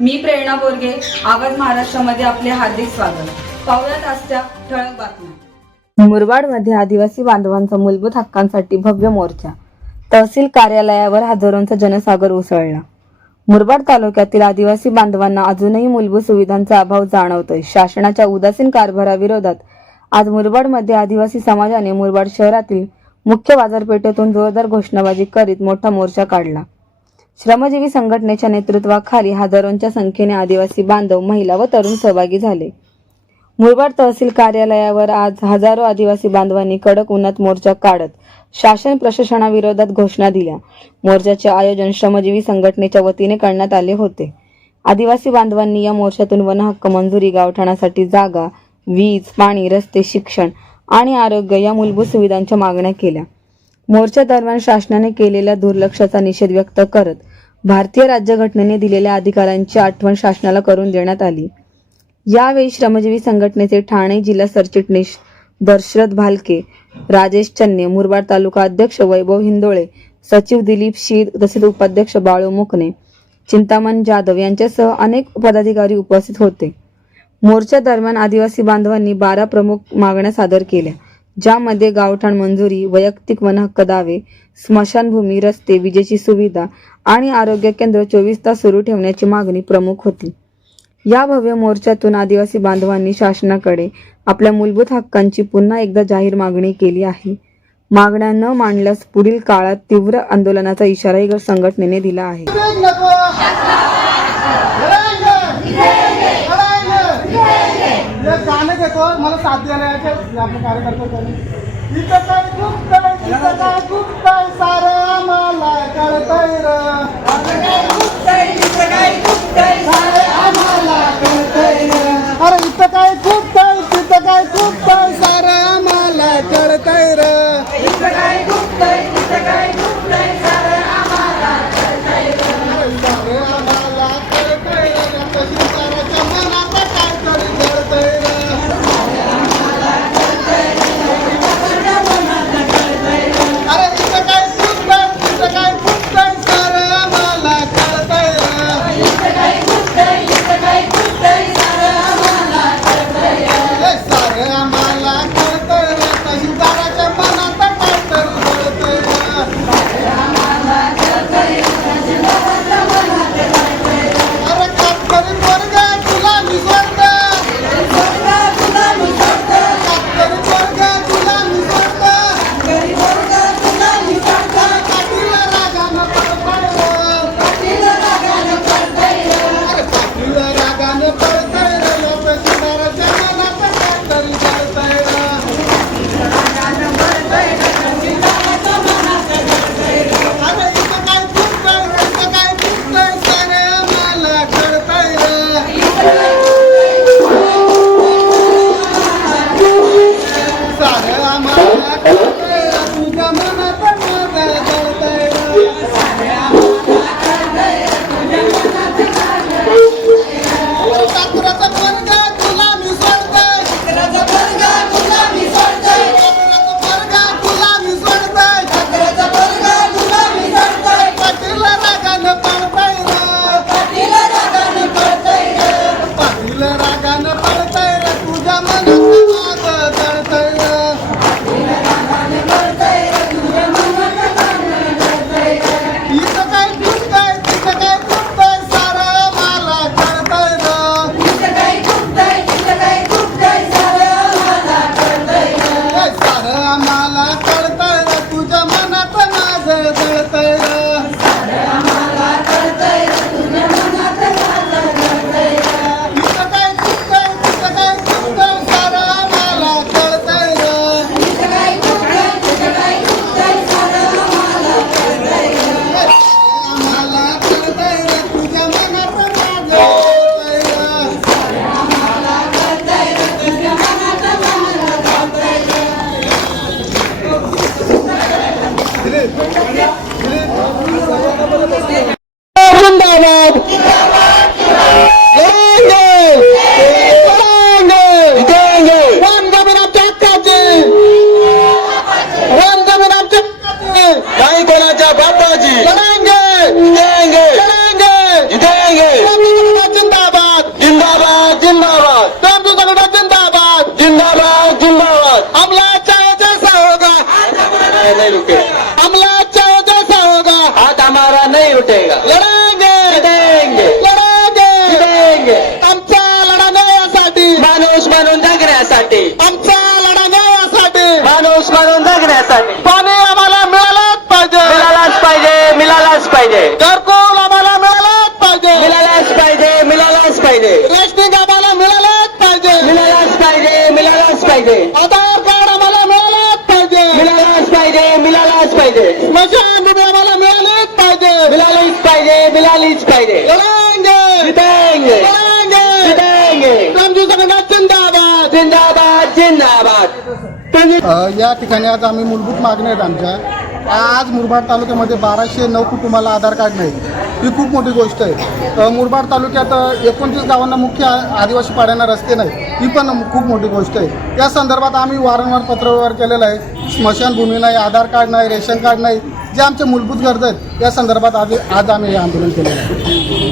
मी प्रेरणा बोरगे आवाज महाराष्ट्रामध्ये आपले हार्दिक स्वागत. पाहुयात आजच्या ठळक बातम्या. मुरबाडमध्ये आदिवासी बांधवांचा मूलभूत हक्कांसाठी भव्य मोर्चा. तहसील कार्यालयावर हजारोंचा जनसागर उसळला. मुरबाड तालुक्यातील आदिवासी बांधवांना अजूनही मूलभूत सुविधांचा अभाव जाणवतोय. शासनाच्या उदासीन कारभाराविरोधात आज मुरबाडमध्ये आदिवासी समाजाने मुरबाड शहरातील मुख्य बाजारपेठेतून जोरदार घोषणाबाजी करीत मोठा मोर्चा काढला. श्रमजीवी संघटनेच्या नेतृत्वाखाली हजारोंच्या संख्येने आदिवासी बांधव महिला व तरुण सहभागी झाले. मुरबाड तहसील कार्यालयावर आज हजारो आदिवासी बांधवांनी कडक उन्हात मोर्चा काढत शासन प्रशासनाविरोधात घोषणा दिल्या. मोर्चाचे आयोजन श्रमजीवी संघटनेच्या वतीने करण्यात आले होते. आदिवासी बांधवांनी या मोर्चातून वनहक्क मंजुरी गावठाणासाठी जागा वीज पाणी रस्ते शिक्षण आणि आरोग्य या मूलभूत सुविधांच्या मागण्या केल्या. मोर्चा दरम्यान शासनाने केलेल्या दुर्लक्षाचा निषेध व्यक्त करत भारतीय राज्यघटनेने दिलेल्या अधिकारांची आठवण शासनाला करून देण्यात आली. यावेळी श्रमजीवी संघटनेचे ठाणे जिल्हा सरचिटणीस दशरथ भालके राजेश चन्ने मुरबाड तालुका अध्यक्ष वैभव हिंदोळे सचिव दिलीप शीद तसेच उपाध्यक्ष बाळू मुकणे चिंतामण जाधव यांच्यासह अनेक पदाधिकारी उपस्थित होते. मोर्चा दरम्यान आदिवासी बांधवांनी बारा प्रमुख मागण्या सादर केल्या. ज्यामध्ये गावठाण मंजुरी वैयक्तिक वनहक्क दावे स्मशानभूमी रस्ते विजेची सुविधा आणि आरोग्य केंद्र चोवीस तास सुरू ठेवण्याची मागणी प्रमुख होती. या भव्य मोर्चातून आदिवासी बांधवांनी शासनाकडे आपल्या मूलभूत हक्कांची पुन्हा एकदा जाहीर मागणी केली आहे. मागण्या न मांडल्यास पुढील काळात तीव्र आंदोलनाचा इशाराही संघटनेने दिला आहे. साथ यायचे आपले कार्यकर्ते इथं काय गुप्तय तिथं काय गुप्तय सारं आम्हाला कळतंय र सारं आम्हाला कळतंय र. अरे इथं काय गुप्तय तिथं काय गुप्तय सारं आम्हाला कळतंय र जीतेगा लढांगे जितेंगे लढांगे जितेंगे आमचा लढा न्यायासाठी माणूस म्हणून जगण्यासाठी आमचा लढा न्यायासाठी माणूस म्हणून जगण्यासाठी पाणी आम्हाला मिळालंच पाहिजे मिळालाच पाहिजे मिळालाच पाहिजे घरकुल आम्हाला मिळालंच पाहिजे मिळालाच पाहिजे मिळालाच पाहिजे रेशनिंग आम्हाला मिळालंच पाहिजे मिळालाच पाहिजे मिळालाच पाहिजे आधार कार्ड आम्हाला मिळालंच पाहिजे मिळालाच पाहिजे मिळालाच पाहिजे स्मशानभूमी आम्हाला मिळालीच पाहिजे. मिळालीच पाहिजे मिळालीच पाहिजे. लढांगे जितेंगे लढांगे जितेंगे रामजी संघटना जिंदाबाद. जिंदाबाद जिंदाबाद. या ठिकाणी आज आम्ही मूलभूत मागण्या आहेत आमच्या. आज मुरबाड तालुक्यामध्ये बाराशे नऊ कुटुंबाला आधार कार्ड नाही ही खूप मोठी गोष्ट आहे. मुरबाड तालुक्यात एकोणतीस गावांना मुख्य आदिवासी पाड्यांना रस्ते नाही ही पण खूप मोठी गोष्ट आहे. या संदर्भात आम्ही वारंवार पत्रव्यवहार केलेला आहे. स्मशानभूमी नाही आधार कार्ड नाही रेशन कार्ड नाही. ज्या आमच्या मूलभूत गरजा आहेत या संदर्भात आज आज आम्ही हे आंदोलन केलेलं आहे.